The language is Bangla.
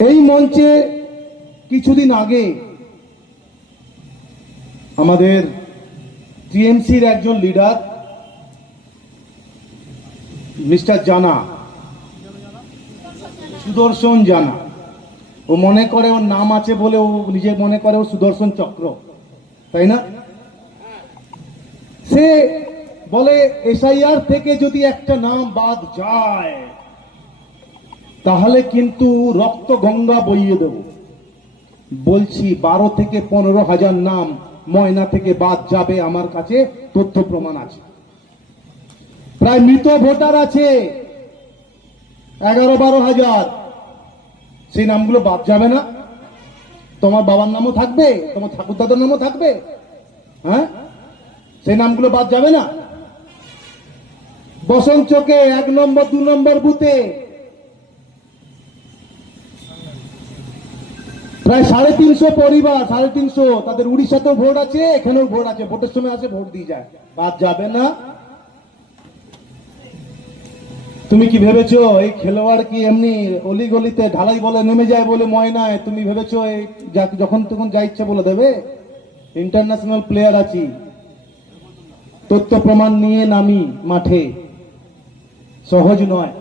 এই মঞ্চে কিছুদিন আগে আমাদের টিএমসির একজন লিডার মিস্টার জানা, সুদর্শন জানা, ও মনে করে ওর নাম আছে বলে ও নিজে মনে করে ও সুদর্শন চক্র, তাই না? সে বলে এসআইআর থেকে যদি একটা নাম বাদ যায় তাহলে কিন্তু রক্ত গঙ্গা বইয়ে দেব। বলছি 12 থেকে 15,000 নাম ময়না থেকে বাদ যাবে, আমার কাছে তথ্য প্রমাণ আছে। প্রায় মৃত ভোটার আছে 11-12,000, সেই নামগুলো বাদ যাবে না? তোমার বাবার নামও থাকবে, তোমার ঠাকুরদাদার নামও থাকবে, হ্যাঁ? সেই নামগুলো বাদ যাবে না? বসন্ত চকে 1 নম্বর 2 নম্বর বুথে প্রায় 350 পরিবার, 350, তাদের উড়িষ্যাতেও ভোট আছে, এখানেও ভোট আছে, ভোটের সময় আসে ভোট দিয়ে যায়, বাদ যাবে না? তুমি কি ভেবেছো এই খেলোয়াড় কি এমনি অলি গলিতে ঢালাই বলে নেমে যায় বলে ময়নায় তুমি ভেবেছো এই যখন তখন যা ইচ্ছা বলে দেবে? ইন্টারন্যাশনাল প্লেয়ার আছি, তথ্য প্রমাণ নিয়ে নামি মাঠে, সহজ নয়।